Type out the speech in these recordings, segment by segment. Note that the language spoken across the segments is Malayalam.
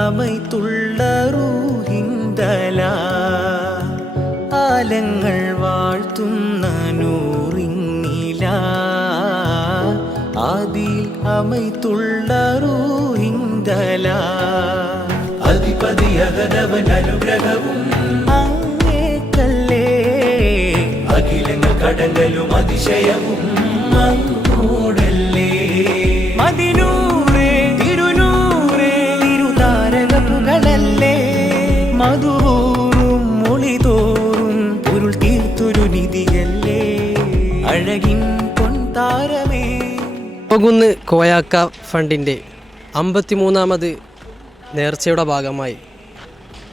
அமைத்துள்ள റൂഹിന്തല ആലങ്ങൾ വാഴ്ത്തുന്ന നൂറിന്നില അതിൽ அமைத்துள்ள റൂഹിന്തല അധിപതിയകനവൻ അനുഗ്രഹവും അങ്ങേക്കല്ലേ അഖിലങ്ങൾ കടങ്ങലും അതിശയവും അങ്ങോടല്ലേ മദിനൂറേ തിരുനൂറേ തിരുതാരകപ്പുകളല്ലേ മധുവൂറും മൊളിതോറും പൊരുൾ തീർത്തൊരു നിധിയല്ലേ അഴകിൻ പൊൻതാരമേ. കുന്ന് കോയാക്ക ഫണ്ടിൻ്റെ 53ാമത് നേർച്ചയുടെ ഭാഗമായി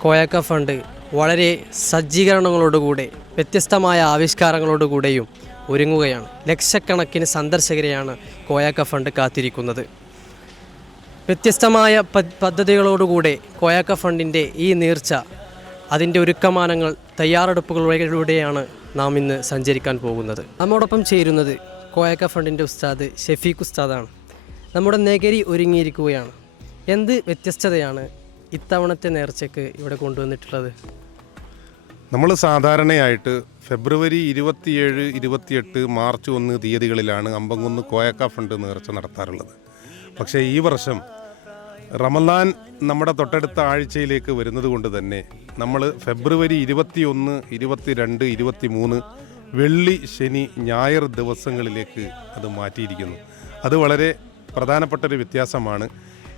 കോയാക്ക ഫണ്ട് വളരെ സജ്ജീകരണങ്ങളോടുകൂടെ വ്യത്യസ്തമായ ആവിഷ്കാരങ്ങളോടുകൂടെയും ഒരുങ്ങുകയാണ്. ലക്ഷക്കണക്കിന് സന്ദർശകരെയാണ് കോയാക്ക ഫണ്ട് കാത്തിരിക്കുന്നത്. വ്യത്യസ്തമായ പദ്ധതികളോടുകൂടെ കോയാക്ക ഫണ്ടിൻ്റെ ഈ നീർച്ച അതിൻ്റെ ഒരുക്കമാനങ്ങൾ തയ്യാറെടുപ്പുകളിലൂടെയാണ് നാം ഇന്ന് സഞ്ചരിക്കാൻ പോകുന്നത്. നമ്മോടൊപ്പം ചേരുന്നത് കോയാക്ക ഫണ്ടിൻ്റെ ഉസ്താദ് ഷെഫീഖ് ഉസ്താദാണ്. നമ്മുടെ നഗരി ഒരുങ്ങിയിരിക്കുകയാണ്. എന്ത് വ്യത്യസ്തതയാണ് ഇത്തവണത്തെ നേർച്ചയ്ക്ക് ഇവിടെ കൊണ്ടുവന്നിട്ടുള്ളത്? നമ്മൾ സാധാരണയായിട്ട് ഫെബ്രുവരി 27, 28, മാർച്ച് 1 തീയതികളിലാണ് അമ്പംകുന്ന് കോയാക്ക ഫണ്ട് നേർച്ച നടത്താറുള്ളത്. പക്ഷേ ഈ വർഷം റമദാൻ നമ്മുടെ തൊട്ടടുത്ത ആഴ്ചയിലേക്ക് വരുന്നത് കൊണ്ട് തന്നെ നമ്മൾ ഫെബ്രുവരി 21, 22, 23 വെള്ളി, ശനി, ഞായർ ദിവസങ്ങളിലേക്ക് അത് മാറ്റിയിരിക്കുന്നു. അത് വളരെ പ്രധാനപ്പെട്ടൊരു വ്യത്യാസമാണ്.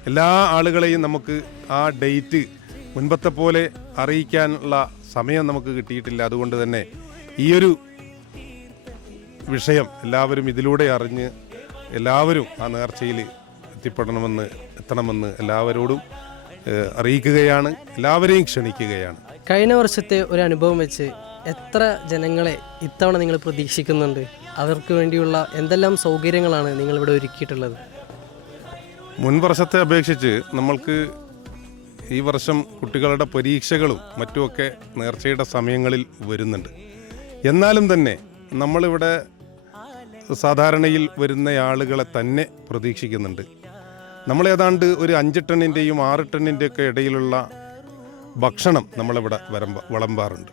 എല്ലാ ആളുകളെയും നമുക്ക് ആ ഡേറ്റ് മുൻപത്തെ പോലെ അറിയിക്കാനുള്ള സമയം നമുക്ക് കിട്ടിയിട്ടില്ല. അതുകൊണ്ട് തന്നെ ഈയൊരു വിഷയം എല്ലാവരും ഇതിലൂടെ അറിഞ്ഞ് എല്ലാവരും ആ നേർച്ചയിൽ എത്തണമെന്ന് എല്ലാവരോടും അറിയിക്കുകയാണ്, എല്ലാവരെയും ക്ഷണിക്കുകയാണ്. കഴിഞ്ഞ വർഷത്തെ ഒരു അനുഭവം വെച്ച് എത്ര ജനങ്ങളെ ഇത്തവണ നിങ്ങൾ പ്രതീക്ഷിക്കുന്നുണ്ട്? അവർക്ക് വേണ്ടിയുള്ള എന്തെല്ലാം സൗകര്യങ്ങളാണ് നിങ്ങളിവിടെ ഒരുക്കിയിട്ടുള്ളത്? മുൻ വർഷത്തെ അപേക്ഷിച്ച് നമ്മൾക്ക് ഈ വർഷം കുട്ടികളുടെ പരീക്ഷകളും മറ്റുമൊക്കെ നേർച്ചയുടെ സമയങ്ങളിൽ വരുന്നുണ്ട്. എന്നാലും തന്നെ നമ്മളിവിടെ സാധാരണയിൽ വരുന്ന ആളുകളെ തന്നെ പ്രതീക്ഷിക്കുന്നുണ്ട്. നമ്മൾ ഏതാണ്ട് ഒരു 5 ടണ്ണിൻ്റെയും 6 ടണ്ണിൻ്റെയൊക്കെ ഇടയിലുള്ള ഭക്ഷണം നമ്മളിവിടെ വിളമ്പാറുണ്ട്.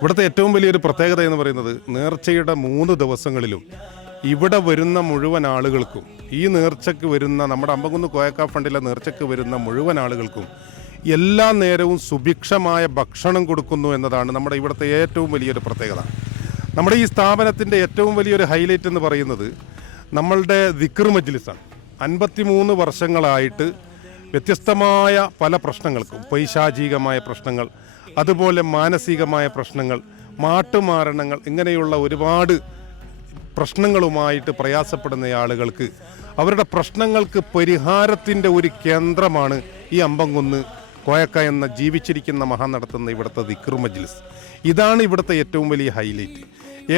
ഇവിടുത്തെ ഏറ്റവും വലിയൊരു പ്രത്യേകത എന്ന് പറയുന്നത് നേർച്ചയുടെ 3 ദിവസങ്ങളിലും ഇവിടെ വരുന്ന മുഴുവൻ ആളുകൾക്കും, ഈ നേർച്ചയ്ക്ക് വരുന്ന നമ്മുടെ അമ്പംകുന്ന് കോയാക്ക ഫണ്ടിലെ നേർച്ചയ്ക്ക് വരുന്ന മുഴുവൻ ആളുകൾക്കും എല്ലാ നേരവും സുഭിക്ഷമായ ഭക്ഷണം കൊടുക്കുന്നു എന്നതാണ് നമ്മുടെ ഇവിടുത്തെ ഏറ്റവും വലിയൊരു പ്രത്യേകത. നമ്മുടെ ഈ സ്ഥാപനത്തിൻ്റെ ഏറ്റവും വലിയൊരു ഹൈലൈറ്റ് എന്ന് പറയുന്നത് നമ്മളുടെ ദിക്ർ മജ്ലിസാണ്. 53 വർഷങ്ങളായിട്ട് വ്യത്യസ്തമായ പല പ്രശ്നങ്ങൾക്കും, പൈശാചികമായ പ്രശ്നങ്ങൾ, അതുപോലെ മാനസികമായ പ്രശ്നങ്ങൾ, മാട്ടുമാരണങ്ങൾ, ഇങ്ങനെയുള്ള ഒരുപാട് പ്രശ്നങ്ങളുമായിട്ട് പ്രയാസപ്പെടുന്ന ആളുകൾക്ക് അവരുടെ പ്രശ്നങ്ങൾക്ക് പരിഹാരത്തിൻ്റെ ഒരു കേന്ദ്രമാണ് ഈ അമ്പംകുന്ന് കോയാക്ക എന്ന ജീവിച്ചിരിക്കുന്ന മഹാൻ നടത്തുന്ന ഇവിടുത്തെ ദിക്ർ മജ്ലിസ്. ഇതാണ് ഇവിടുത്തെ ഏറ്റവും വലിയ ഹൈലൈറ്റ്.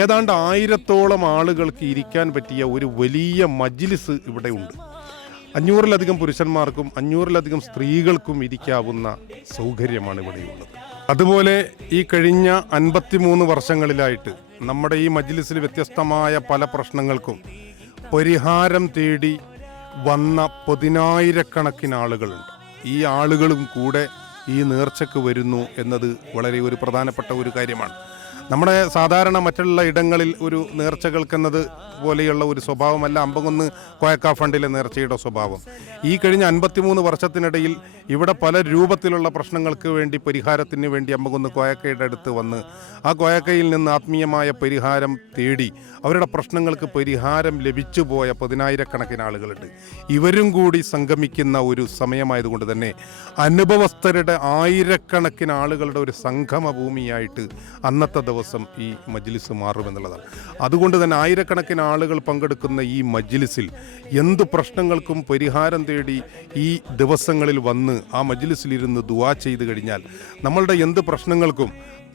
ഏതാണ്ട് 1000-ഓളം ആളുകൾക്ക് ഇരിക്കാൻ പറ്റിയ ഒരു വലിയ മജ്ലിസ് ഇവിടെ ഉണ്ട്. 500-ലധികം പുരുഷന്മാർക്കും 500-ലധികം സ്ത്രീകൾക്കും ഇരിക്കാവുന്ന സൗകര്യമാണ് ഇവിടെയുള്ളത്. അതുപോലെ ഈ കഴിഞ്ഞ 53 വർഷങ്ങളിലായിട്ട് നമ്മുടെ ഈ മജ്ലിസിൽ വ്യത്യസ്തമായ പല പ്രശ്നങ്ങൾക്കും പരിഹാരം തേടി വന്ന 10,000-കണക്കിന് ആളുകളുണ്ട്. ഈ ആളുകളും കൂടെ ഈ നേർച്ചയ്ക്ക് വരുന്നു എന്നത് വളരെ ഒരു പ്രധാനപ്പെട്ട ഒരു കാര്യമാണ്. നമ്മുടെ സാധാരണ മറ്റുള്ള ഇടങ്ങളിൽ ഒരു നേർച്ചകൾക്കെന്നത് പോലെയുള്ള ഒരു സ്വഭാവമല്ല അമ്പംകുന്ന് കോയാക്ക ഫണ്ടിലെ നേർച്ചയുടെ സ്വഭാവം. ഈ കഴിഞ്ഞ 53 വർഷത്തിനിടയിൽ ഇവിടെ പല രൂപത്തിലുള്ള പ്രശ്നങ്ങൾക്ക് വേണ്ടി പരിഹാരത്തിന് വേണ്ടി അമ്പംകുന്ന് കോയാക്കയുടെ അടുത്ത് വന്ന് ആ കോയാക്കയിൽ നിന്ന് ആത്മീയമായ പരിഹാരം തേടി അവരുടെ പ്രശ്നങ്ങൾക്ക് പരിഹാരം ലഭിച്ചു പോയ 10,000-കണക്കിന് ആളുകളുണ്ട്. ഇവരും കൂടി സംഗമിക്കുന്ന ഒരു സമയമായതുകൊണ്ട് തന്നെ അനുഭവസ്ഥരുടെ 1000-കണക്കിന് ആളുകളുടെ ഒരു സംഗമ ഭൂമിയായിട്ട് അന്നത്തെ ദിവസം ഈ മജ്ലിസ് മാറുമെന്നുള്ളതാണ്. അതുകൊണ്ട് തന്നെ 1000-കണക്കിന് ആളുകൾ പങ്കെടുക്കുന്ന ഈ മജ്ലിസിൽ എന്ത് പ്രശ്നങ്ങൾക്കും പരിഹാരം തേടി ഈ ദിവസങ്ങളിൽ വന്ന് ആ മജ്ലിസിലിരുന്ന് ദുആ ചെയ്ത് കഴിഞ്ഞാൽ നമ്മളുടെ എന്ത് പ്രശ്നങ്ങൾക്കും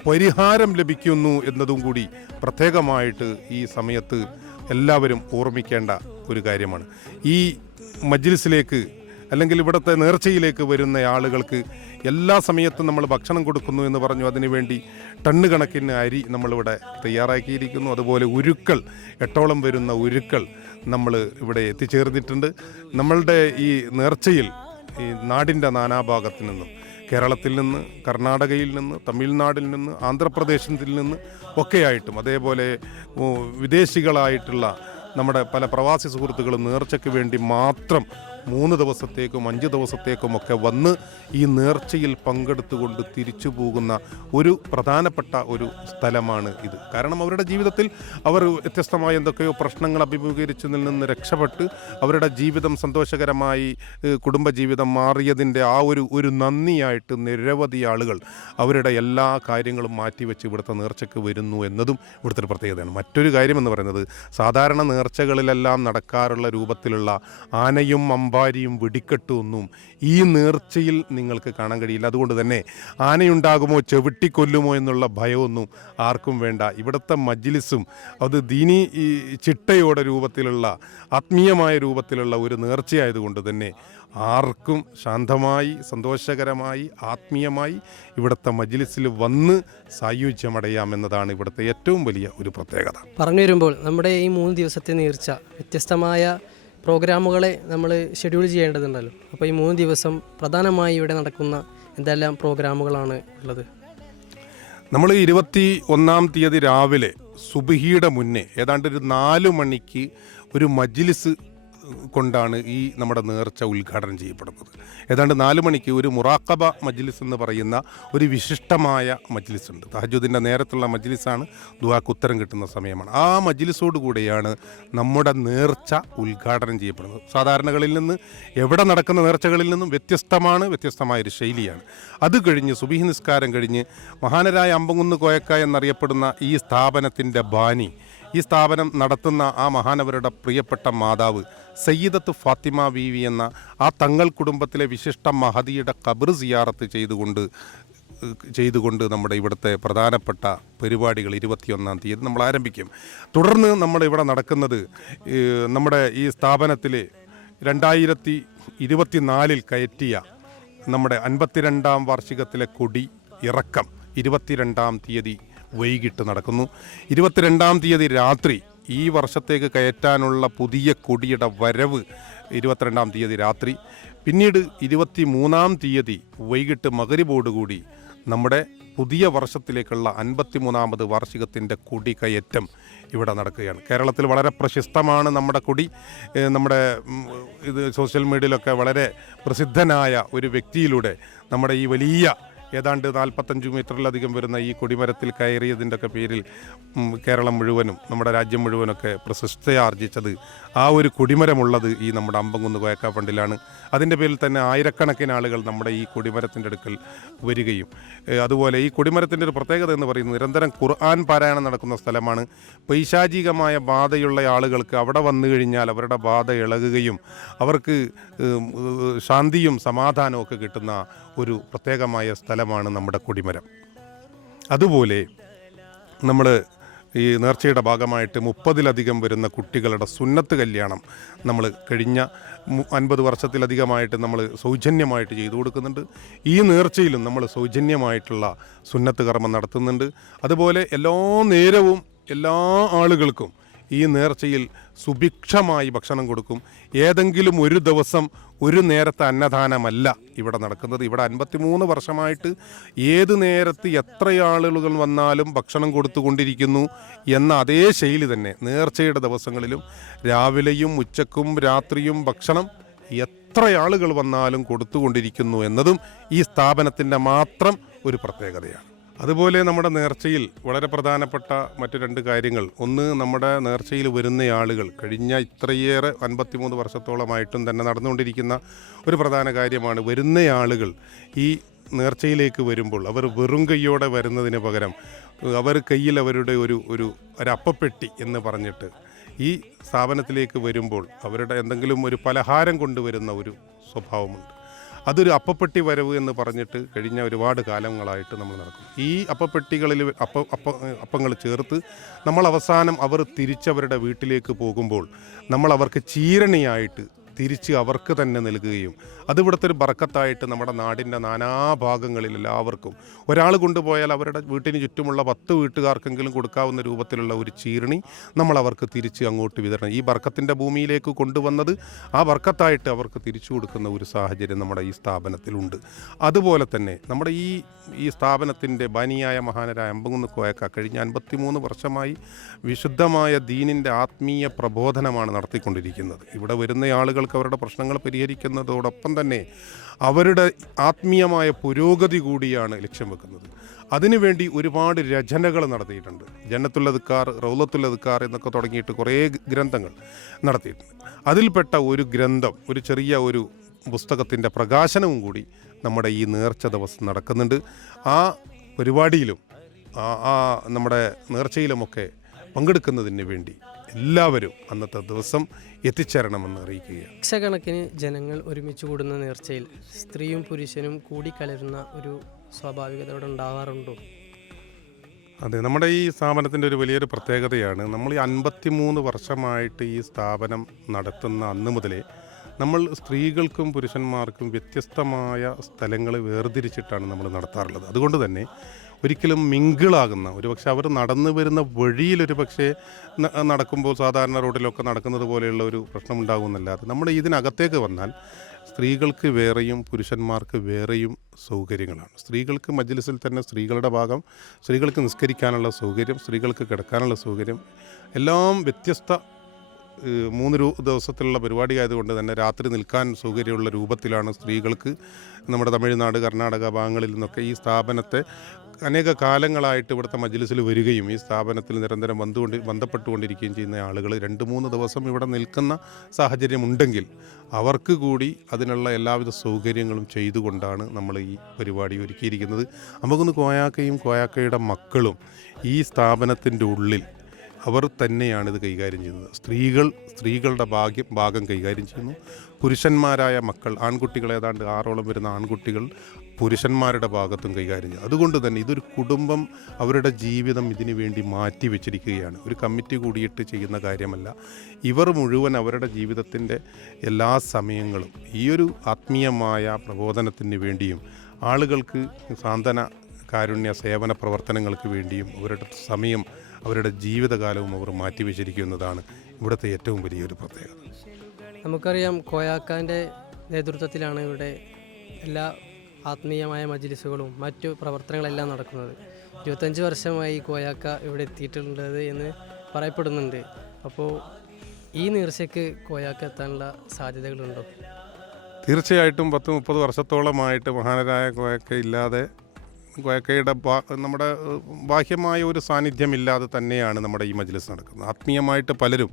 പരിഹാരം ലഭിക്കുന്നു എന്നതും കൂടി പ്രത്യേകമായിട്ട് ഈ സമയത്ത് എല്ലാവരും ഓർമ്മിക്കേണ്ട ഒരു കാര്യമാണ്. ഈ മജ്ലിസിലേക്ക് അല്ലെങ്കിൽ ഇവിടുത്തെ നേർച്ചയിലേക്ക് വരുന്ന ആളുകൾക്ക് എല്ലാ സമയത്തും നമ്മൾ ഭക്ഷണം കൊടുക്കുന്നു എന്ന് പറഞ്ഞു. അതിനുവേണ്ടി ടണ്ണ് കണക്കിന് അരി നമ്മളിവിടെ തയ്യാറാക്കിയിരിക്കുന്നു. അതുപോലെ ഉരുക്കൾ, 8ഓളം വരുന്ന ഉരുക്കൾ നമ്മൾ ഇവിടെ എത്തിച്ചേർന്നിട്ടുണ്ട്. നമ്മളുടെ ഈ നേർച്ചയിൽ ഈ നാടിൻ്റെ നാനാഭാഗത്തു നിന്നും, കേരളത്തിൽ നിന്ന്, കർണാടകയിൽ നിന്ന്, തമിഴ്നാട്ടിൽ നിന്ന്, ആന്ധ്രാപ്രദേശിൽ നിന്ന് ഒക്കെയായിട്ടും, അതേപോലെ വിദേശികളായിട്ടുള്ള നമ്മുടെ പല പ്രവാസി സുഹൃത്തുക്കളും നേർച്ചയ്ക്ക് വേണ്ടി മാത്രം 3 ദിവസത്തേക്കും 5 ദിവസത്തേക്കും ഒക്കെ വന്ന് ഈ നേർച്ചയിൽ പങ്കെടുത്തുകൊണ്ട് തിരിച്ചു പോകുന്ന ഒരു പ്രധാനപ്പെട്ട ഒരു സ്ഥലമാണ് ഇത്. കാരണം അവരുടെ ജീവിതത്തിൽ അവർ വ്യത്യസ്തമായ എന്തൊക്കെയോ പ്രശ്നങ്ങൾ അഭിമുഖീകരിച്ചതിൽ നിന്ന് രക്ഷപ്പെട്ട് അവരുടെ ജീവിതം സന്തോഷകരമായി കുടുംബജീവിതം മാറിയതിൻ്റെ ആ ഒരു നന്ദിയായിട്ട് നിരവധി ആളുകൾ അവരുടെ എല്ലാ കാര്യങ്ങളും മാറ്റിവെച്ച് ഇവിടുത്തെ നേർച്ചയ്ക്ക് വരുന്നു എന്നതും ഇവിടുത്തെ ഒരു പ്രത്യേകതയാണ്. മറ്റൊരു കാര്യമെന്ന് പറയുന്നത്, സാധാരണ നേർച്ചകളിലെല്ലാം നടക്കാറുള്ള രൂപത്തിലുള്ള ആനയും അമ്പാരിയും വെടിക്കെട്ടുമൊന്നും ഈ നേർച്ചയിൽ നിങ്ങൾക്ക് കാണാൻ കഴിയില്ല. അതുകൊണ്ട് തന്നെ ആനയുണ്ടാകുമോ, ചവിട്ടിക്കൊല്ലുമോ എന്നുള്ള ഭയമൊന്നും ആർക്കും വേണ്ട. ഇവിടുത്തെ മജ്ലിസും അത് ദീനി ചിട്ടയോടെ രൂപത്തിലുള്ള ആത്മീയമായ രൂപത്തിലുള്ള ഒരു നേർച്ചയായതുകൊണ്ട് തന്നെ ആർക്കും ശാന്തമായി സന്തോഷകരമായി ആത്മീയമായി ഇവിടുത്തെ മജ്ലിസിൽ വന്ന് സായുജ്യമടയാമെന്നതാണ് ഇവിടുത്തെ ഏറ്റവും വലിയ ഒരു പ്രത്യേകത. പറഞ്ഞു വരുമ്പോൾ നമ്മുടെ ഈ 3 ദിവസത്തെ നേർച്ച വ്യത്യസ്തമായ പ്രോഗ്രാമുകളെ നമ്മൾ ഷെഡ്യൂൾ ചെയ്യേണ്ടതുണ്ടല്ലോ. അപ്പോൾ ഈ 3 ദിവസം പ്രധാനമായി ഇവിടെ നടക്കുന്ന എന്തെല്ലാം പ്രോഗ്രാമുകളാണ് ഉള്ളത്? നമ്മൾ 21-ാം തീയതി രാവിലെ സുബ്ഹിയുടെ മുന്നേ ഏതാണ്ട് ഒരു 4 മണിക്ക് ഒരു മജ്ലിസ് കൊണ്ടാണ് ഈ നമ്മുടെ നേർച്ച ഉദ്ഘാടനം ചെയ്യപ്പെടുന്നത്. ഏതാണ്ട് 4 മണിക്ക് ഒരു മുറാഖബ മജ്ലിസ് എന്ന് പറയുന്ന ഒരു വിശിഷ്ടമായ മജ്ലിസ് ഉണ്ട്. തഹജ്ജുദിൻ്റെ നേരത്തുള്ള മജ്ലിസാണ്, ദുആക്ക് ഉത്തരം കിട്ടുന്ന സമയമാണ്. ആ മജ്ലിസോടുകൂടിയാണ് നമ്മുടെ നേർച്ച ഉദ്ഘാടനം ചെയ്യപ്പെടുന്നത്. സാധാരണകളിൽ നിന്ന്, എവിടെ നടക്കുന്ന നേർച്ചകളിൽ നിന്നും വ്യത്യസ്തമായൊരു ശൈലിയാണ്. അത് കഴിഞ്ഞ് സുബ്ഹി നിസ്കാരം കഴിഞ്ഞ് മഹാനരായ അമ്പങ്കുന്ന് കോയക്ക എന്നറിയപ്പെടുന്ന ഈ സ്ഥാപനത്തിൻ്റെ ബാനി, ഈ സ്ഥാപനം നടത്തുന്ന ആ മഹാനവരുടെ പ്രിയപ്പെട്ട മാതാവ് സയ്യിദത്ത് ഫാത്തിമ ബീവി എന്ന ആ തങ്ങൾ കുടുംബത്തിലെ വിശിഷ്ട മഹദിയുടെ ഖബർ സിയാറത്ത് ചെയ്തുകൊണ്ട് നമ്മുടെ ഇവിടുത്തെ പ്രധാനപ്പെട്ട പരിപാടികൾ 21-ാം തീയതി നമ്മൾ ആരംഭിക്കും. തുടർന്ന് ഇവിടെ നടക്കുന്നത് നമ്മുടെ ഈ സ്ഥാപനത്തിൽ 2024 കയറ്റിയ നമ്മുടെ 52-ാം വാർഷികത്തിലെ കൊടി ഇറക്കം 22-ാം തീയതി വൈകിട്ട് നടക്കുന്നു. 22-ാം തീയതി രാത്രി ഈ വർഷത്തേക്ക് കയറ്റാനുള്ള പുതിയ കൊടിയുടെ വരവ് 22-ാം തീയതി രാത്രി. പിന്നീട് 23-ാം തീയതി വൈകിട്ട് മഗ്‌രിബോടുകൂടി നമ്മുടെ പുതിയ വർഷത്തിലേക്കുള്ള 53-ാമത് വാർഷികത്തിൻ്റെ കൊടി കയറ്റം ഇവിടെ നടക്കുകയാണ്. കേരളത്തിൽ വളരെ പ്രശസ്തമാണ് നമ്മുടെ കൊടി. നമ്മുടെ ഇത് സോഷ്യൽ മീഡിയയിലൊക്കെ വളരെ പ്രസിദ്ധനായ ഒരു വ്യക്തിയിലൂടെ നമ്മുടെ ഈ വലിയ ഏതാണ്ട് 45 മീറ്ററിലധികം വരുന്ന ഈ കൊടിമരത്തിൽ കയറിയതിൻ്റെ ഒക്കെ പേരിൽ കേരളം മുഴുവനും നമ്മുടെ രാജ്യം മുഴുവനൊക്കെ പ്രശസ്തിയാർജിച്ചത് ആ ഒരു കൊടിമരമുള്ളത് ഈ നമ്മുടെ അമ്പങ്കുന്ന് കോയക്ക ഫണ്ടിലാണ്. അതിൻ്റെ പേരിൽ തന്നെ ആയിരക്കണക്കിന് ആളുകൾ നമ്മുടെ ഈ കൊടിമരത്തിൻ്റെ അടുക്കൽ വരികയും, അതുപോലെ ഈ കൊടിമരത്തിൻ്റെ ഒരു പ്രത്യേകത എന്ന് പറയുന്നത് നിരന്തരം ഖുർആൻ പാരായണം നടക്കുന്ന സ്ഥലമാണ്. പൈശാചികമായ ബാധയുള്ള ആളുകൾക്ക് അവിടെ വന്നു കഴിഞ്ഞാൽ അവരുടെ ബാധ ഇളകുകയും അവർക്ക് ശാന്തിയും സമാധാനവും ഒക്കെ കിട്ടുന്ന ഒരു പ്രത്യേകമായ സ്ഥലമാണ് നമ്മുടെ കൊടിമരം. അതുപോലെ നമ്മൾ ഈ നേർച്ചയുടെ ഭാഗമായിട്ട് 30-ലധികം വരുന്ന കുട്ടികളുടെ സുന്നത്ത് കല്യാണം നമ്മൾ കഴിഞ്ഞ 50 വർഷത്തിലധികമായിട്ട് നമ്മൾ സൗജന്യമായിട്ട് ചെയ്തു കൊടുക്കുന്നുണ്ട്. ഈ നേർച്ചയിലും നമ്മൾ സൗജന്യമായിട്ടുള്ള സുന്നത്ത് കർമ്മം നടത്തുന്നുണ്ട്. അതുപോലെ എല്ലാ നേരവും എല്ലാ ആളുകൾക്കും ഈ നേർച്ചയിൽ സുഭിക്ഷമായി ഭക്ഷണം കൊടുക്കും. ഏതെങ്കിലും ഒരു ദിവസം ഒരു നേരത്തെ അന്നദാനമല്ല ഇവിടെ നടക്കുന്നത്. ഇവിടെ 53 വർഷമായിട്ട് ഏത് നേരത്ത് എത്ര ആളുകൾ വന്നാലും ഭക്ഷണം കൊടുത്തുകൊണ്ടിരിക്കുന്നു എന്ന അതേ ശൈലി തന്നെ നേർച്ചയുടെ ദിവസങ്ങളിലും രാവിലെയും ഉച്ചക്കും രാത്രിയും ഭക്ഷണം എത്ര ആളുകൾ വന്നാലും കൊടുത്തുകൊണ്ടിരിക്കുന്നു എന്നതും ഈ സ്ഥാപനത്തിൻ്റെ മാത്രം ഒരു പ്രത്യേകതയാണ്. അതുപോലെ നമ്മുടെ നേർച്ചയിൽ വളരെ പ്രധാനപ്പെട്ട മറ്റു 2 കാര്യങ്ങൾ. ഒന്ന്, നമ്മുടെ നേർച്ചയിൽ വരുന്ന ആളുകൾ കഴിഞ്ഞ ഇത്രയേറെ 53 വർഷത്തോളമായിട്ടും തന്നെ നടന്നുകൊണ്ടിരിക്കുന്ന ഒരു പ്രധാന കാര്യമാണ്, വരുന്ന ആളുകൾ ഈ നേർച്ചയിലേക്ക് വരുമ്പോൾ അവർ വെറും കൈയോടെ വരുന്നതിന് പകരം അവർ കയ്യിൽ അവരുടെ ഒരു അപ്പപ്പെട്ടി എന്ന് പറഞ്ഞിട്ട് ഈ സ്ഥാപനത്തിലേക്ക് വരുമ്പോൾ അവരുടെ എന്തെങ്കിലും ഒരു പലഹാരം കൊണ്ടുവരുന്ന ഒരു സ്വഭാവമുണ്ട്. അതൊരു അപ്പപ്പെട്ടി വരവ് എന്ന് പറഞ്ഞിട്ട് കഴിഞ്ഞ ഒരുപാട് കാലങ്ങളായിട്ട് നമ്മൾ നടക്കും. ഈ അപ്പപ്പെട്ടികളിൽ അപ്പങ്ങൾ ചേർത്ത് നമ്മൾ അവസാനം അവർ തിരിച്ചവരുടെ വീട്ടിലേക്ക് പോകുമ്പോൾ നമ്മൾ അവർക്ക് ചീരണിയായിട്ട് തിരിച്ച് അവർക്ക് തന്നെ നൽകുകയും അത് ഇവിടുത്തെ ഒരു ബർക്കത്തായിട്ട് നമ്മുടെ നാടിൻ്റെ നാനാഭാഗങ്ങളിൽ എല്ലാവർക്കും ഒരാൾ കൊണ്ടുപോയാൽ അവരുടെ വീട്ടിന് ചുറ്റുമുള്ള 10 വീട്ടുകാർക്കെങ്കിലും കൊടുക്കാവുന്ന രൂപത്തിലുള്ള ഒരു ചീർണി നമ്മൾ അവർക്ക് തിരിച്ച് അങ്ങോട്ട് വിതരണം, ഈ ബർക്കത്തിൻ്റെ ഭൂമിയിലേക്ക് കൊണ്ടുവന്നത് ആ ബർക്കത്തായിട്ട് അവർക്ക് തിരിച്ചു കൊടുക്കുന്ന ഒരു സാഹചര്യം നമ്മുടെ ഈ സ്ഥാപനത്തിലുണ്ട്. അതുപോലെ തന്നെ നമ്മുടെ ഈ സ്ഥാപനത്തിൻ്റെ ബാനിയായ മഹാനരായ അമ്പകുന്ന് കോയക്ക കഴിഞ്ഞ 53 വർഷമായി വിശുദ്ധമായ ദീനിൻ്റെ ആത്മീയ പ്രബോധനമാണ് നടത്തിക്കൊണ്ടിരിക്കുന്നത്. ഇവിടെ വരുന്ന ആളുകൾക്ക് അവരുടെ പ്രശ്നങ്ങൾ പരിഹരിക്കുന്നതോടൊപ്പം തന്നെ അവരുടെ ആത്മീയമായ പുരോഗതി കൂടിയാണ് ലക്ഷ്യം വെക്കുന്നത്. അതിനുവേണ്ടി ഒരുപാട് രചനകൾ നടത്തിയിട്ടുണ്ട്. ജന്നത്തുൽ-അദ്കാർ, റൗളത്തുൽ-അദ്കാർ എന്നൊക്കെ തുടങ്ങിയിട്ട് കുറേ ഗ്രന്ഥങ്ങൾ നടത്തിയിട്ടുണ്ട്. അതിൽപ്പെട്ട ഒരു ഗ്രന്ഥം, ഒരു ചെറിയ ഒരു പുസ്തകത്തിൻ്റെ പ്രകാശനവും കൂടി നമ്മുടെ ഈ നേർച്ച ദിവസം നടക്കുന്നുണ്ട്. ആ പരിപാടിയിലും നമ്മുടെ നേർച്ചയിലുമൊക്കെ പങ്കെടുക്കുന്നതിന് വേണ്ടി എല്ലാവരും അന്നത്തെ ദിവസം എത്തിച്ചേരണമെന്ന് അറിയിക്കുകയാണ്. ലക്ഷക്കണക്കിന് ജനങ്ങൾ ഒരുമിച്ച് കൂടുന്ന നേർച്ചയിൽ സ്ത്രീയും പുരുഷനും കൂടിക്കലരുന്ന ഒരു സ്വാഭാവികത ഇവിടെ ഉണ്ടാവാറുണ്ടോ? അതെ, നമ്മുടെ ഈ സ്ഥാപനത്തിൻ്റെ ഒരു വലിയൊരു പ്രത്യേകതയാണ്, നമ്മൾ ഈ 53 വർഷമായിട്ട് ഈ സ്ഥാപനം നടത്തുന്ന അന്ന് മുതലേ നമ്മൾ സ്ത്രീകൾക്കും പുരുഷന്മാർക്കും വ്യത്യസ്തമായ സ്ഥലങ്ങൾ വേർതിരിച്ചിട്ടാണ് നമ്മൾ നടത്താറുള്ളത്. അതുകൊണ്ട് തന്നെ ഒരിക്കലും മിങ്കിളാകുന്ന, ഒരുപക്ഷെ അവർ നടന്നു വരുന്ന വഴിയിലൊരു പക്ഷേ നടക്കുമ്പോൾ സാധാരണ റോഡിലൊക്കെ നടക്കുന്നത് പോലെയുള്ള ഒരു പ്രശ്നം ഉണ്ടാകുമെന്നല്ലാതെ നമ്മൾ ഇതിനകത്തേക്ക് വന്നാൽ സ്ത്രീകൾക്ക് വേറെയും പുരുഷന്മാർക്ക് വേറെയും സൗകര്യങ്ങളാണ്. സ്ത്രീകൾക്ക് മജ്ലിസിൽ തന്നെ സ്ത്രീകളുടെ ഭാഗം, സ്ത്രീകൾക്ക് നിസ്കരിക്കാനുള്ള സൗകര്യം, സ്ത്രീകൾക്ക് കിടക്കാനുള്ള സൗകര്യം എല്ലാം വ്യത്യസ്ത 3 ദിവസത്തിലുള്ള പരിപാടി ആയതുകൊണ്ട് തന്നെ രാത്രി നിൽക്കാൻ സൗകര്യമുള്ള രൂപത്തിലാണ് സ്ത്രീകൾക്ക് നമ്മുടെ തമിഴ്നാട്, കർണാടക ഭാഗങ്ങളിൽ നിന്നൊക്കെ ഈ സ്ഥാപനത്തെ അനേക കാലങ്ങളായിട്ട് ഇവിടുത്തെ മജ്ലിസിൽ വരികയും ഈ സ്ഥാപനത്തിൽ നിരന്തരം ബന്ധപ്പെട്ടുകൊണ്ടിരിക്കുകയും ചെയ്യുന്ന ആളുകൾ 2-3 ദിവസം ഇവിടെ നിൽക്കുന്ന സാഹചര്യമുണ്ടെങ്കിൽ അവർക്ക് കൂടി അതിനുള്ള എല്ലാവിധ സൗകര്യങ്ങളും ചെയ്തുകൊണ്ടാണ് നമ്മൾ ഈ പരിപാടി ഒരുക്കിയിരിക്കുന്നത്. അമ്പകുന്ന് കോയാക്കയും കോയാക്കയുടെ മക്കളും ഈ സ്ഥാപനത്തിൻ്റെ ഉള്ളിൽ അവർ തന്നെയാണ് ഇത് കൈകാര്യം ചെയ്യുന്നത്. സ്ത്രീകളുടെ ഭാഗം കൈകാര്യം ചെയ്യുന്നു. പുരുഷന്മാരായ മക്കൾ, ആൺകുട്ടികൾ ഏതാണ്ട് 6ഓളം വരുന്ന ആൺകുട്ടികൾ പുരുഷന്മാരുടെ ഭാഗത്തും കൈകാര്യം ചെയ്യും. അതുകൊണ്ട് തന്നെ ഇതൊരു കുടുംബം അവരുടെ ജീവിതം ഇതിനു വേണ്ടി മാറ്റി വെച്ചിരിക്കുകയാണ്. ഒരു കമ്മിറ്റി കൂടിയിട്ട് ചെയ്യുന്ന കാര്യമല്ല. ഇവർ മുഴുവൻ അവരുടെ ജീവിതത്തിൻ്റെ എല്ലാ സമയങ്ങളും ഈ ഒരു ആത്മീയമായ പ്രബോധനത്തിന് വേണ്ടിയും ആളുകൾക്ക് സാന്ത്വന കാരുണ്യ സേവന പ്രവർത്തനങ്ങൾക്ക് വേണ്ടിയും അവരുടെ സമയം, അവരുടെ ജീവിതകാലവും അവർ മാറ്റിവെച്ചിരിക്കുന്നതാണ് ഇവിടുത്തെ ഏറ്റവും വലിയൊരു പ്രത്യേകത. നമുക്കറിയാം, കോയാക്കാൻ്റെ നേതൃത്വത്തിലാണ് ഇവിടെ എല്ലാ ആത്മീയമായ മജ്ലിസുകളും മറ്റു പ്രവർത്തനങ്ങളെല്ലാം നടക്കുന്നത്. 25 വർഷമായി കോയാക്ക ഇവിടെ എത്തിയിട്ടുള്ളത് എന്ന് പറയപ്പെടുന്നുണ്ട്. അപ്പോൾ ഈ നേർച്ചയ്ക്ക് കോയാക്ക എത്താനുള്ള സാധ്യതകളുണ്ടോ? തീർച്ചയായിട്ടും 10-30 വർഷത്തോളമായിട്ട് മഹാനരായ കോയക്ക ഇല്ലാതെ, കോയക്കയുടെ നമ്മുടെ ബാഹ്യമായ ഒരു സാന്നിധ്യമില്ലാതെ തന്നെയാണ് നമ്മുടെ ഈ മജ്ലിസ് നടക്കുന്നത്. ആത്മീയമായിട്ട് പലരും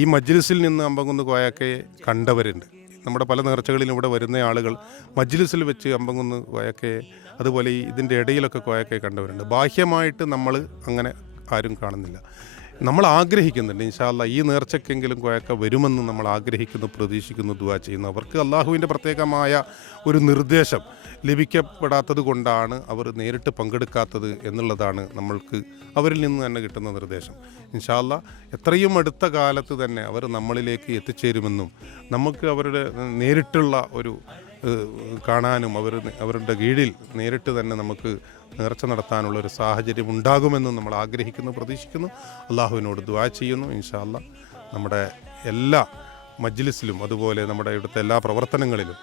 ഈ മജ്ലിസിൽ നിന്ന് അമ്പകുന്ന് കോയക്കയെ കണ്ടവരുണ്ട്. നമ്മുടെ പല നേർച്ചകളിലും ഇവിടെ വരുന്ന ആളുകൾ മജ്ലിസിൽ വെച്ച് അമ്പകുന്ന് കോയക്കയെ, അതുപോലെ ഇതിൻ്റെ ഇടയിലൊക്കെ കോയക്കയെ കണ്ടവരുണ്ട്. ബാഹ്യമായിട്ട് നമ്മൾ അങ്ങനെ ആരും കാണുന്നില്ല. നമ്മൾ ആഗ്രഹിക്കുന്നുണ്ട്, ഇൻഷാ അല്ലാഹ് ഈ നേർച്ചയ്ക്കെങ്കിലും കോയക്ക വരുമെന്ന് നമ്മൾ ആഗ്രഹിക്കുന്നു, പ്രതീക്ഷിക്കുന്നു, ദുആ ചെയ്യുന്നു. അവർക്ക് അള്ളാഹുവിൻ്റെ പ്രത്യേകമായ ഒരു നിർദ്ദേശം ലഭിക്കപ്പെടാത്തത് കൊണ്ടാണ് അവർ നേരിട്ട് പങ്കെടുക്കാത്തത് എന്നുള്ളതാണ് നമ്മൾക്ക് അവരിൽ നിന്ന് തന്നെ കിട്ടുന്ന നിർദ്ദേശം. ഇൻഷാ അല്ലാഹ് എത്രയും അടുത്ത കാലത്ത് തന്നെ അവർ നമ്മളിലേക്ക് എത്തിച്ചേരുമെന്നും നമുക്ക് അവരുടെ നേരിട്ടുള്ള ഒരു കാണാനും അവരുടെ കീഴിൽ നേരിട്ട് തന്നെ നമുക്ക് നേർച്ച നടത്താനുള്ള ഒരു സാഹചര്യം ഉണ്ടാകുമെന്നും നമ്മൾ ആഗ്രഹിക്കുന്നു, പ്രതീക്ഷിക്കുന്നു. അള്ളാഹുവിനോട് ദുആ ചെയ്യുന്നു. ഇൻഷാ അല്ലാഹ് നമ്മുടെ എല്ലാ മജ്ലിസിലും അതുപോലെ നമ്മുടെ ഇവിടുത്തെ എല്ലാ പ്രവർത്തനങ്ങളിലും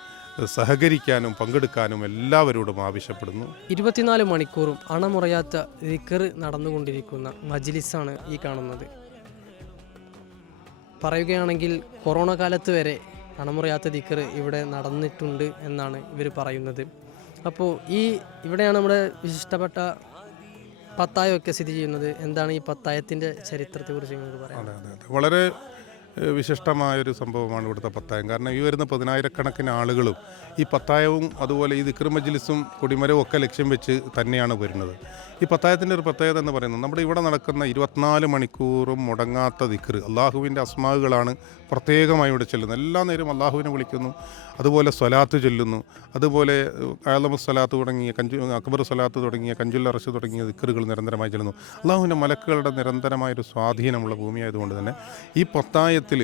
സഹകരിക്കാനും പങ്കെടുക്കാനും എല്ലാവരോടും ആവശ്യപ്പെടുന്നു. 24 മണിക്കൂറും അണമുറയാത്ത ദിക്ർ നടന്നുകൊണ്ടിരിക്കുന്ന മജ്ലിസാണ് ഈ കാണുന്നത്. പറയുകയാണെങ്കിൽ കൊറോണ കാലത്ത് വരെ അണമുറയാത്ത ദിക്ർ ഇവിടെ നടന്നിട്ടുണ്ട് എന്നാണ് ഇവർ പറയുന്നത്. അപ്പോൾ ഇവിടെയാണ് നമ്മുടെ വിശിഷ്ടപ്പെട്ട പത്തായമൊക്കെ സ്ഥിതി ചെയ്യുന്നത്. എന്താണ് ഈ പത്തായത്തിൻ്റെ ചരിത്രത്തെക്കുറിച്ച് നിങ്ങൾക്ക് പറയാം? അതെ, വളരെ വിശിഷ്ടമായൊരു സംഭവമാണ് ഇവിടുത്തെ പത്തായം. കാരണം ഈ വരുന്ന 10,000-കണക്കിന് ആളുകളും ഈ പത്തായവും അതുപോലെ ഈ ദിക്ർ മജ്ലിസും കൊടിമരവും ഒക്കെ ലക്ഷ്യം വെച്ച് തന്നെയാണ് വരുന്നത്. ഈ പത്തായത്തിൻ്റെ ഒരു പ്രത്യേകത എന്ന് പറയുന്നത്, നമ്മുടെ ഇവിടെ നടക്കുന്ന 24 മണിക്കൂറും മുടങ്ങാത്ത ദിക്ർ, അള്ളാഹുവിൻ്റെ അസ്മാകളാണ് പ്രത്യേകമായി ഇവിടെ ചെല്ലുന്നത്. എല്ലാ നേരവും അള്ളാഹുവിനെ വിളിക്കുന്നു, അതുപോലെ സ്വലാത്ത് ചൊല്ലുന്നു, അതുപോലെ ആലമു സ്വലാത്ത് തുടങ്ങിയ അക്ബർ സ്വലാത്ത് തുടങ്ങിയ കഞ്ചുൽ അർശ് തുടങ്ങിയ ദിക്റുകൾ നിരന്തരമായി ചെല്ലുന്നു. അള്ളാഹുവിൻ്റെ മലക്കുകളുടെ നിരന്തരമായൊരു സ്വാധീനമുള്ള ഭൂമിയായതുകൊണ്ട് തന്നെ ഈ പത്തായത്തിൽ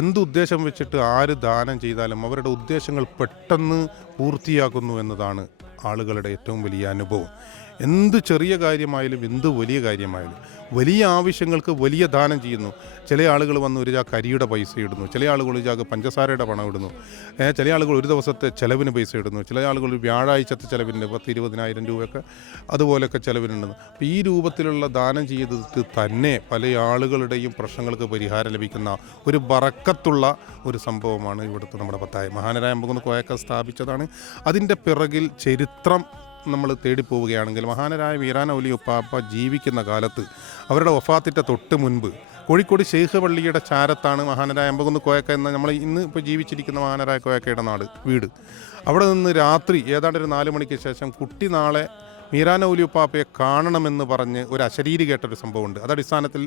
എന്തുദ്ദേശം വെച്ചിട്ട് ആര് ദാനം ചെയ്താലും അവരുടെ ഉദ്ദേശങ്ങൾ പെട്ടെന്ന് പൂർത്തിയാക്കുന്നു എന്നതാണ് ആളുകളുടെ ഏറ്റവും വലിയ അനുഭവം. എന്ത് ചെറിയ കാര്യമായാലും എന്ത് വലിയ കാര്യമായാലും വലിയ ആവശ്യങ്ങൾക്ക് വലിയ ദാനം ചെയ്യുന്നു. ചില ആളുകൾ വന്ന് ഒരു ചാക്ക് അരിയുടെ പൈസ ഇടുന്നു, ചില ആളുകൾ ഒരു ചാക്ക് പഞ്ചസാരയുടെ പണം ഇടുന്നു, ചില ആളുകൾ ഒരു ദിവസത്തെ ചിലവിന് പൈസ ഇടുന്നു, ചില ആളുകൾ വ്യാഴാഴ്ചത്തെ ചിലവിന് 10-20,000 രൂപയൊക്കെ അതുപോലെയൊക്കെ ചിലവിനുണ്ടെന്ന്. അപ്പോൾ ഈ രൂപത്തിലുള്ള ദാനം ചെയ്തിട്ട് തന്നെ പല ആളുകളുടെയും പ്രശ്നങ്ങൾക്ക് പരിഹാരം ലഭിക്കുന്ന ഒരു ബറക്കത്തുള്ള ഒരു സംഭവമാണ് ഇവിടുത്തെ നമ്മുടെ പത്തായം. മഹാനരായ അമ്പകുന്ന് കോയക്ക സ്ഥാപിച്ചതാണ്. അതിൻ്റെ പിറകിൽ ചരിത്രം നമ്മൾ തേടിപ്പോവുകയാണെങ്കിൽ മഹാനരായ വീരാന ഔലി ഉപ്പാപ്പ ജീവിക്കുന്ന കാലത്ത് അവരുടെ വഫാത്തിൻ്റെ തൊട്ട് മുൻപ് കോഴിക്കോട് ഷെയ്ഖ് പള്ളിയുടെ ചാരത്താണ് മഹാനരായ അമ്പകുന്ന് കോയക്ക എന്ന നമ്മൾ ഇന്ന് ഇപ്പോൾ ജീവിച്ചിരിക്കുന്ന മഹാനരായ കോയക്കയുടെ വീട്. അവിടെ നിന്ന് രാത്രി ഏതാണ്ട് ഒരു 4 മണിക്ക് ശേഷം കുട്ടി നാളെ മീരാന ഔലി ഉപ്പാപ്പയെ കാണണമെന്ന് പറഞ്ഞ് ഒരു അശരീരി കേട്ടൊരു സംഭവമുണ്ട്. അതടിസ്ഥാനത്തിൽ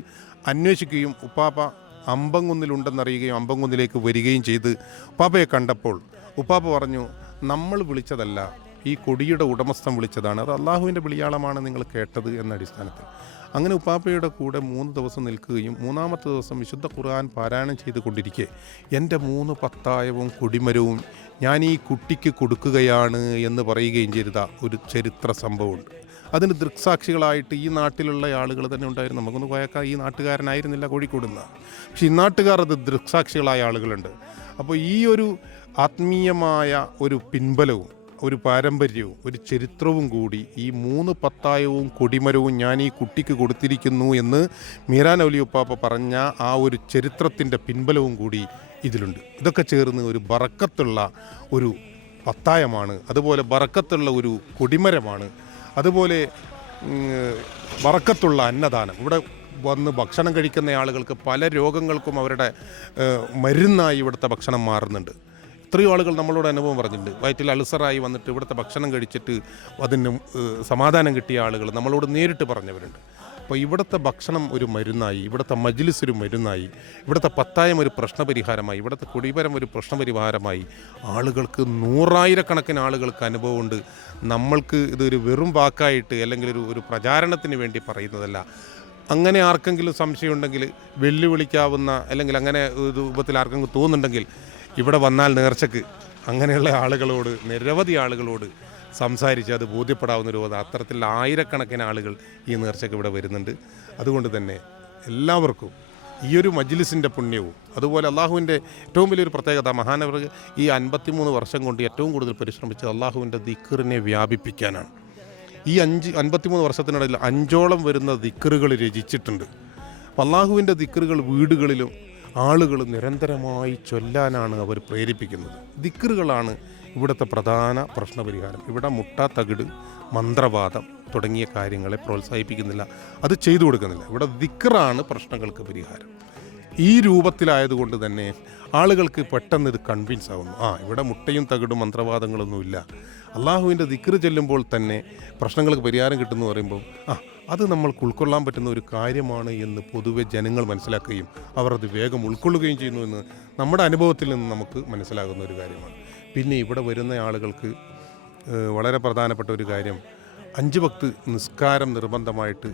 അന്വേഷിക്കുകയും ഉപ്പാപ്പ അമ്പങ്കുന്നിലുണ്ടെന്നറിയുകയും അമ്പങ്കുന്നിലേക്ക് വരികയും ചെയ്ത് ഉപ്പാപ്പയെ കണ്ടപ്പോൾ ഉപ്പാപ്പ പറഞ്ഞു, നമ്മൾ വിളിച്ചതല്ല, ഈ കൊടിയുടെ ഉടമസ്ഥൻ വിളിച്ചതാണ്, അത് അള്ളാഹുവിൻ്റെ വിളിയാളമാണ് നിങ്ങൾ കേട്ടത് എന്ന അടിസ്ഥാനത്തിൽ. അങ്ങനെ ഉപ്പാപ്പയുടെ കൂടെ 3 ദിവസം നിൽക്കുകയും 3-ാമത്തെ ദിവസം വിശുദ്ധ ഖുർആൻ പാരായണം ചെയ്ത് കൊണ്ടിരിക്കെ എൻ്റെ 3 പത്തായവും കൊടിമരവും ഞാൻ ഈ കുട്ടിക്ക് കൊടുക്കുകയാണ് എന്ന് പറയുകയും ചെയ്ത ഒരു ചരിത്ര സംഭവമുണ്ട്. അതിന് ദൃക്സാക്ഷികളായിട്ട് ഈ നാട്ടിലുള്ള ആളുകൾ തന്നെ ഉണ്ടായിരുന്നു. നമുക്കൊന്ന് പോയേക്കാം, ഈ നാട്ടുകാരനായിരുന്നില്ല കോഴിക്കോട് നിന്ന്, പക്ഷെ ഈ നാട്ടുകാർ അത് ദൃക്സാക്ഷികളായ ആളുകളുണ്ട്. അപ്പോൾ ഈ ഒരു ആത്മീയമായ ഒരു പിൻബലവും ഒരു പാരമ്പര്യവും ഒരു ചരിത്രവും കൂടി ഈ 3 പത്തായവും കൊടിമരവും ഞാൻ ഈ കുട്ടിക്ക് കൊടുത്തിരിക്കുന്നു എന്ന് മീരാൻ ഔലി ഉപ്പാപ്പ പറഞ്ഞ ആ ഒരു ചരിത്രത്തിൻ്റെ പിൻബലവും കൂടി ഇതിലുണ്ട്. ഇതൊക്കെ ചേർന്ന് ഒരു ബറക്കത്തുള്ള ഒരു പത്തായമാണ്, അതുപോലെ ബറക്കത്തുള്ള ഒരു കൊടിമരമാണ്, അതുപോലെ ബറക്കത്തുള്ള അന്നദാനം. ഇവിടെ വന്ന് ഭക്ഷണം കഴിക്കുന്ന ആളുകൾക്ക് പല രോഗങ്ങൾക്കും അവരുടെ മരുന്നായി ഇവിടുത്തെ ഭക്ഷണം മാറുന്നുണ്ട്. എത്രയോ ആളുകൾ നമ്മളോട് അനുഭവം പറഞ്ഞിട്ടുണ്ട്. വയറ്റിൽ അൾസറായി വന്നിട്ട് ഇവിടുത്തെ ഭക്ഷണം കഴിച്ചിട്ട് അതിന് സമാധാനം കിട്ടിയ ആളുകൾ നമ്മളോട് നേരിട്ട് പറഞ്ഞവരുണ്ട്. അപ്പോൾ ഇവിടുത്തെ ഭക്ഷണം ഒരു മരുന്നായി, ഇവിടുത്തെ മജ്ലിസ് ഒരു മരുന്നായി, ഇവിടുത്തെ പത്തായം ഒരു പ്രശ്നപരിഹാരമായി, ഇവിടുത്തെ കൊടിമരം ഒരു പ്രശ്നപരിഹാരമായി ആളുകൾക്ക് 100,000-കണക്കിന് ആളുകൾക്ക് അനുഭവമുണ്ട്. നമ്മൾക്ക് ഇതൊരു വെറും വാക്കായിട്ട് അല്ലെങ്കിൽ ഒരു പ്രചാരണത്തിന് വേണ്ടി പറയുന്നതല്ല. അങ്ങനെ ആർക്കെങ്കിലും സംശയമുണ്ടെങ്കിൽ വെല്ലുവിളിക്കാവുന്ന, അല്ലെങ്കിൽ അങ്ങനെ ഒരു രൂപത്തിൽ ആർക്കെങ്കിലും തോന്നുന്നുണ്ടെങ്കിൽ ഇവിടെ വന്നാൽ നേർച്ചക്ക് അങ്ങനെയുള്ള ആളുകളോട്, നിരവധി ആളുകളോട് സംസാരിച്ച് അത് ബോധ്യപ്പെടാവുന്ന രൂപ അത്തരത്തിൽ 1000-കണക്കിന് ആളുകൾ ഈ നേർച്ചക്ക് ഇവിടെ വരുന്നുണ്ട്. അതുകൊണ്ട് തന്നെ എല്ലാവർക്കും ഈ ഒരു മജ്ലിസിൻ്റെ പുണ്യവും അതുപോലെ അള്ളാഹുവിൻ്റെ ഏറ്റവും വലിയൊരു പ്രത്യേകത, മഹാനവർ ഈ 53 വർഷം കൊണ്ട് ഏറ്റവും കൂടുതൽ പരിശ്രമിച്ചത് അള്ളാഹുവിൻ്റെ ദിക്റിനെ വ്യാപിപ്പിക്കാനാണ്. ഈ 53 വർഷത്തിനിടയിൽ 5ഓളം വരുന്ന ദിക്റുകൾ രചിച്ചിട്ടുണ്ട്. അപ്പോൾ അള്ളാഹുവിൻ്റെ ദിക്റുകൾ വീടുകളിലും ആളുകൾ നിരന്തരമായി ചൊല്ലാനാണ് അവർ പ്രേരിപ്പിക്കുന്നത്. ദിക്റുകളാണ് ഇവിടുത്തെ പ്രധാന പ്രശ്നപരിഹാരം. ഇവിടെ മുട്ട, തകിട്, മന്ത്രവാദം തുടങ്ങിയ കാര്യങ്ങളെ പ്രോത്സാഹിപ്പിക്കുന്നില്ല, അത് ചെയ്തു കൊടുക്കുന്നില്ല. ഇവിടെ ദിക്റാണ് പ്രശ്നങ്ങൾക്ക് പരിഹാരം. ഈ രൂപത്തിലായതുകൊണ്ട് തന്നെ ആളുകൾക്ക് പെട്ടെന്ന് ഇത് കൺവിൻസ് ആവുന്നു. ഇവിടെ മുട്ടയും തകിടും മന്ത്രവാദങ്ങളൊന്നുമില്ല, അള്ളാഹുവിൻ്റെ ദിക്റ് ചെല്ലുമ്പോൾ തന്നെ പ്രശ്നങ്ങൾക്ക് പരിഹാരം കിട്ടുമെന്ന് പറയുമ്പോൾ അത് നമ്മൾക്ക് ഉൾക്കൊള്ളാൻ പറ്റുന്ന ഒരു കാര്യമാണ് എന്ന് പൊതുവെ ജനങ്ങൾ മനസ്സിലാക്കുകയും അവർ അത് വേഗം ഉൾക്കൊള്ളുകയും ചെയ്യുന്നു എന്ന് നമ്മുടെ അനുഭവത്തിൽ നിന്ന് നമുക്ക് മനസ്സിലാകുന്ന ഒരു കാര്യമാണ്. പിന്നെ ഇവിടെ വരുന്ന ആളുകൾക്ക് വളരെ പ്രധാനപ്പെട്ട ഒരു കാര്യം, 5 വക്ത് നിസ്കാരം നിർബന്ധമായിട്ട്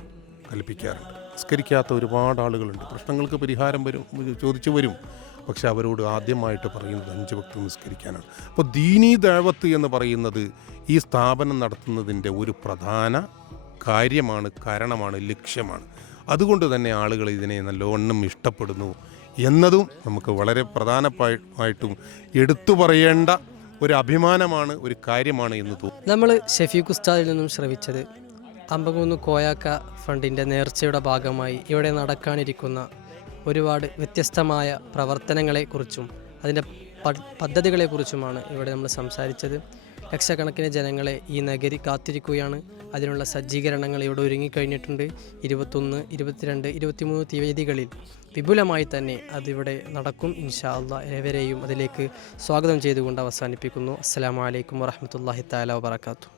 കൽപ്പിക്കാറുണ്ട്. നിസ്കരിക്കാത്ത ഒരുപാട് ആളുകളുണ്ട്. പ്രശ്നങ്ങൾക്ക് പരിഹാരം ചോദിച്ചു വരും, പക്ഷെ അവരോട് ആദ്യമായിട്ട് പറയുന്നത് 5 വക്ത് നിസ്കരിക്കാനാണ്. അപ്പോൾ ദീനീ ദഅവത്ത് എന്ന് പറയുന്നത് ഈ സ്ഥാപനം നടത്തുന്നതിൻ്റെ ഒരു പ്രധാന കാര്യമാണ്, കാരണമാണ്, ലക്ഷ്യമാണ്. അതുകൊണ്ട് തന്നെ ആളുകൾ ഇതിനെ നല്ലവണ്ണം ഇഷ്ടപ്പെടുന്നു എന്നതും നമുക്ക് വളരെ പ്രധാനമായിട്ടും എടുത്തു പറയേണ്ട ഒരു അഭിമാനമാണ്, ഒരു കാര്യമാണ് എന്ന് തോന്നുന്നു. നമ്മൾ ഷഫീഖ് ഉസ്താദിൽ നിന്നും ശ്രവിച്ചത് അമ്പകുന്ന് കോയാക്ക ഫണ്ടിൻ്റെ നേർച്ചയുടെ ഭാഗമായി ഇവിടെ നടക്കാനിരിക്കുന്ന ഒരുപാട് വ്യത്യസ്തമായ പ്രവർത്തനങ്ങളെക്കുറിച്ചും അതിൻ്റെ പദ്ധതികളെക്കുറിച്ചുമാണ് ഇവിടെ നമ്മൾ സംസാരിച്ചത്. ലക്ഷക്കണക്കിന് ജനങ്ങളെ ഈ നഗരി കാത്തിരിക്കുകയാണ്. അതിനുള്ള സജ്ജീകരണങ്ങൾ ഇവിടെ ഒരുങ്ങിക്കഴിഞ്ഞിട്ടുണ്ട്. 21, 22, 23 തീയതികളിൽ വിപുലമായി തന്നെ അതിവിടെ നടക്കും. ഇൻഷാ അല്ലാഹ് ഏവരെയും അതിലേക്ക് സ്വാഗതം ചെയ്തുകൊണ്ട് അവസാനിപ്പിക്കുന്നു. അസ്സലാമു അലൈക്കും വറഹ്മത്തുള്ളാഹി തആല വബറകാതുഹു.